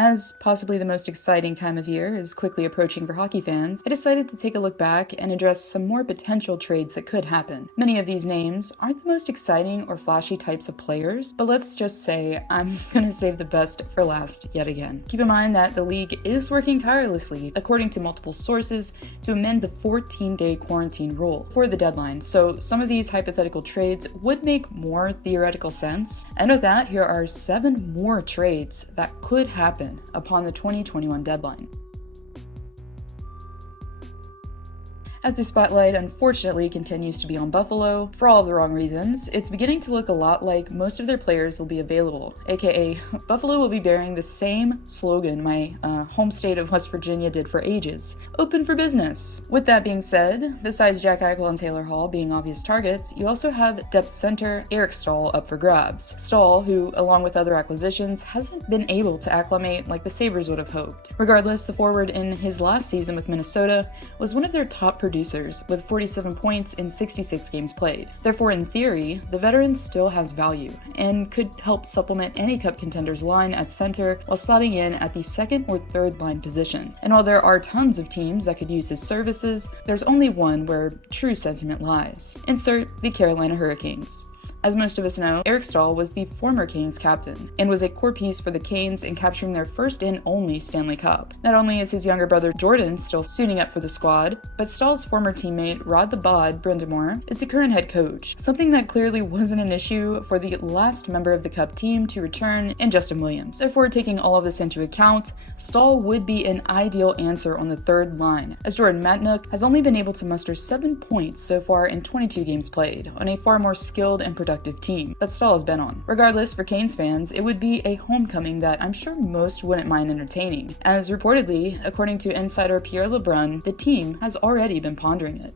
As possibly the most exciting time of year is quickly approaching for hockey fans, I decided to take a look back and address some more potential trades that could happen. Many of these names aren't the most exciting or flashy types of players, but let's just say I'm gonna save the best for last yet again. Keep in mind that the league is working tirelessly, according to multiple sources, to amend the 14-day quarantine rule for the deadline, so some of these hypothetical trades would make more theoretical sense. And with that, here are 7 more trades that could happen upon the 2021 deadline. As the spotlight unfortunately continues to be on Buffalo, for all the wrong reasons, it's beginning to look a lot like most of their players will be available, aka Buffalo will be bearing the same slogan my home state of West Virginia did for ages: open for business. With that being said, besides Jack Eichel and Taylor Hall being obvious targets, you also have depth center Eric Staal up for grabs. Staal, who along with other acquisitions, hasn't been able to acclimate like the Sabres would have hoped. Regardless, the forward in his last season with Minnesota was one of their top producers with 47 points in 66 games played. Therefore, in theory, the veteran still has value and could help supplement any cup contenders line at center while slotting in at the second or third line position. And while there are tons of teams that could use his services, there's only one where true sentiment lies. Insert the Carolina Hurricanes. As most of us know, Eric Staal was the former Canes captain and was a core piece for the Canes in capturing their first and only Stanley Cup. Not only is his younger brother Jordon still suiting up for the squad, but Staal's former teammate Rod the Bod Brindamore is the current head coach, something that clearly wasn't an issue for the last member of the Cup team to return in Justin Williams. Therefore, taking all of this into account, Staal would be an ideal answer on the third line, as Jordan Matnook has only been able to muster 7 points so far in 22 games played, on a far more skilled and productive team that Staal has been on. Regardless, for Canes fans, it would be a homecoming that I'm sure most wouldn't mind entertaining, as reportedly, according to insider Pierre LeBrun, the team has already been pondering it.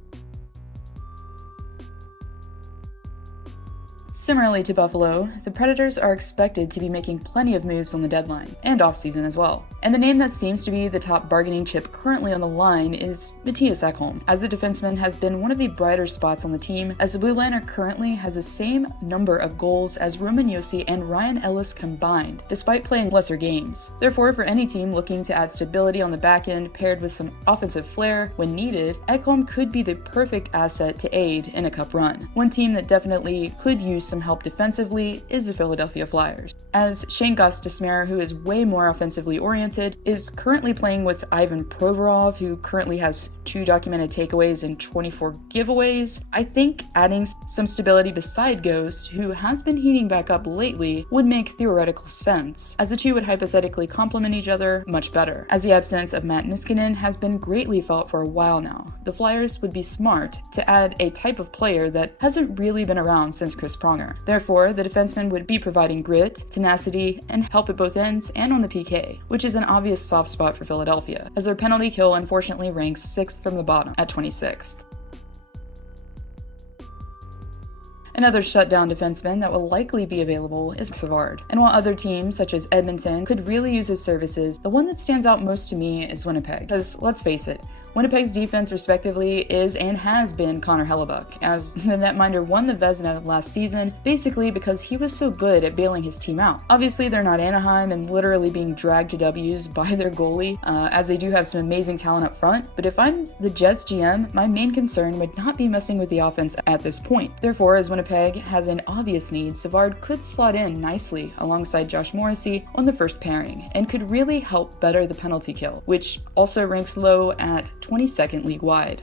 Similarly to Buffalo, the Predators are expected to be making plenty of moves on the deadline, and offseason as well. And the name that seems to be the top bargaining chip currently on the line is MATTIAS EKHOLM, as the defenseman has been one of the brighter spots on the team, as the Blue Liner currently has the same number of goals as Roman Josi and Ryan Ellis combined, despite playing lesser games. Therefore, for any team looking to add stability on the back end paired with some offensive flair when needed, EKHOLM could be the perfect asset to aid in a cup run. One team that definitely could use some help defensively is the Philadelphia Flyers, as Shane Gostisbehere, who is way more offensively oriented, is currently playing with Ivan Provorov, who currently has 2 documented takeaways and 24 giveaways. I think adding some stability beside Ghost, who has been heating back up lately, would make theoretical sense, as the two would hypothetically complement each other much better. As the absence of Matt Niskanen has been greatly felt for a while now, the Flyers would be smart to add a type of player that hasn't really been around since Chris Pronger. Therefore, the defenseman would be providing grit, tenacity, and help at both ends and on the PK, which is an obvious soft spot for Philadelphia, as their penalty kill unfortunately ranks 6th from the bottom at 26th. Another shutdown defenseman that will likely be available is SAVARD. And while other teams, such as Edmonton, could really use his services, the one that stands out most to me is Winnipeg. Because, let's face it, Winnipeg's defense, respectively, is and has been Connor Hellebuck, as the netminder won the Vezina last season, basically because he was so good at bailing his team out. Obviously, they're not Anaheim and literally being dragged to W's by their goalie, as they do have some amazing talent up front, but if I'm the Jets GM, my main concern would not be messing with the offense at this point. Therefore, as Winnipeg has an obvious need, SAVARD could slot in nicely alongside Josh Morrissey on the first pairing, and could really help better the penalty kill, which also ranks low at 22nd league-wide.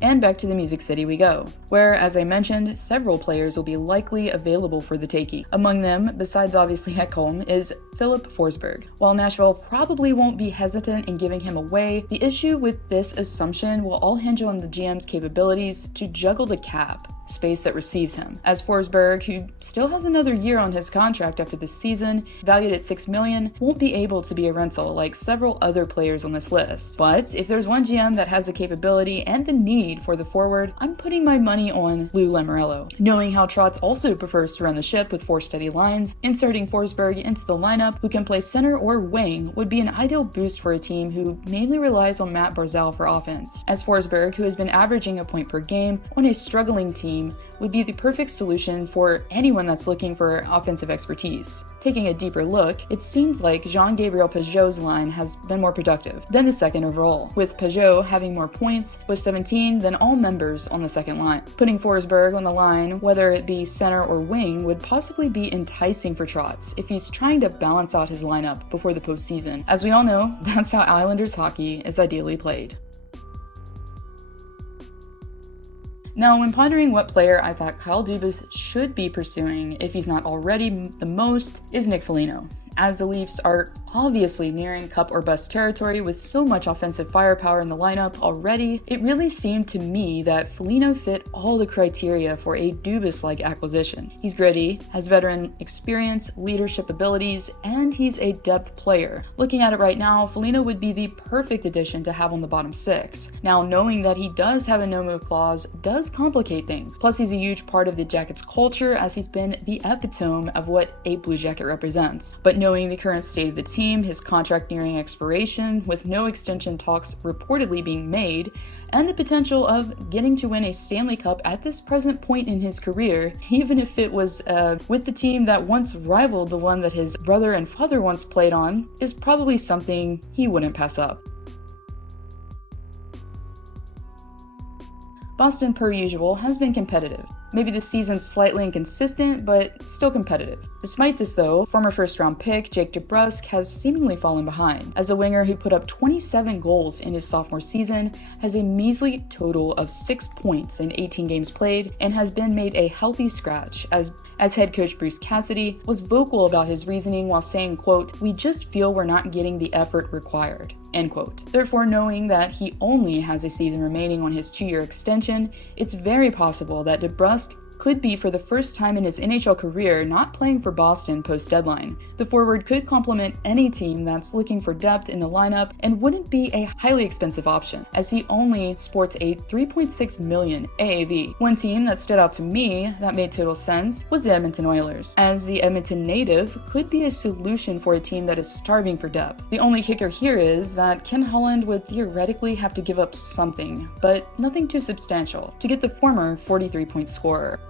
And back to the Music City we go, where, as I mentioned, several players will be likely available for the taking. Among them, besides obviously EKHOLM, is FILIP FORSBERG. While Nashville probably won't be hesitant in giving him away, the issue with this assumption will all hinge on the GM's capabilities to juggle the cap space that receives him, as FORSBERG, who still has another year on his contract after this season, valued at $6 million, won't be able to be a rental like several other players on this list. But if there's one GM that has the capability and the need for the forward, I'm putting my money on Lou Lamoriello. Knowing how Trotz also prefers to run the ship with 4 steady lines, inserting FORSBERG into the lineup, who can play center or wing, would be an ideal boost for a team who mainly relies on Matt Barzal for offense, as FORSBERG, who has been averaging a point per game on a struggling team, team would be the perfect solution for anyone that's looking for offensive expertise. Taking a deeper look, it seems like Jean-Gabriel Pageau's line has been more productive than the second overall, with Pageau having more points with 17 than all members on the second line. Putting FORSBERG on the line, whether it be center or wing, would possibly be enticing for Trotz if he's trying to balance out his lineup before the postseason. As we all know, that's how Islanders hockey is ideally played. Now, when pondering what player I thought Kyle Dubas should be pursuing, if he's not already the most, is Nick Foligno. As the Leafs are obviously nearing cup or bust territory with so much offensive firepower in the lineup already, it really seemed to me that Foligno fit all the criteria for a Dubas-like acquisition. He's gritty, has veteran experience, leadership abilities, and he's a depth player. Looking at it right now, Foligno would be the perfect addition to have on the bottom six. Now, knowing that he does have a no-move clause does complicate things. Plus, he's a huge part of the Jackets' culture, as he's been the epitome of what a Blue Jacket represents. But knowing the current state of the team, his contract nearing expiration, with no extension talks reportedly being made, and the potential of getting to win a Stanley Cup at this present point in his career, even if it was with the team that once rivaled the one that his brother and father once played on, is probably something he wouldn't pass up. Boston, per usual, has been competitive. Maybe this season's slightly inconsistent, but still competitive. Despite this though, former first-round pick Jake DeBrusk has seemingly fallen behind, as a winger who put up 27 goals in his sophomore season has a measly total of 6 points in 18 games played and has been made a healthy scratch, as head coach Bruce Cassidy was vocal about his reasoning while saying, quote, "We just feel we're not getting the effort required," end quote. Therefore, knowing that he only has a season remaining on his 2-year extension, it's very possible that DeBrusk could be, for the first time in his NHL career, not playing for Boston post-deadline. The forward could complement any team that's looking for depth in the lineup and wouldn't be a highly expensive option, as he only sports a $3.6 million AAV. One team that stood out to me that made total sense was the Edmonton Oilers, as the Edmonton native could be a solution for a team that is starving for depth. The only kicker here is that Ken Holland would theoretically have to give up something, but nothing too substantial, to get the former 43-point scorer.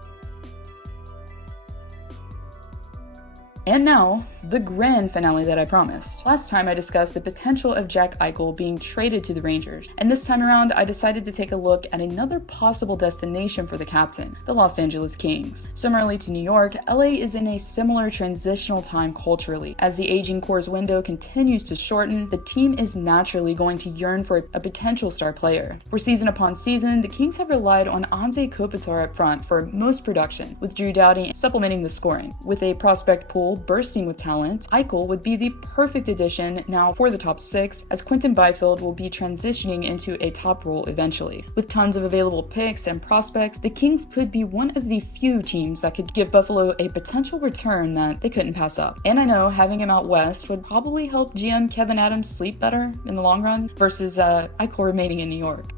And now, the grand finale that I promised. Last time I discussed the potential of Jack Eichel being traded to the Rangers, and this time around I decided to take a look at another possible destination for the captain, the Los Angeles Kings. Similarly to New York, LA is in a similar transitional time culturally. As the aging core's window continues to shorten, the team is naturally going to yearn for a potential star player. For season upon season, the Kings have relied on Anze Kopitar up front for most production, with Drew Doughty supplementing the scoring. With a prospect pool bursting with talent, Eichel would be the perfect addition now for the top six, as Quinton Byfield will be transitioning into a top role eventually. With tons of available picks and prospects, the Kings could be one of the few teams that could give Buffalo a potential return that they couldn't pass up. And I know having him out west would probably help GM Kevin Adams sleep better in the long run versus Eichel remaining in New York.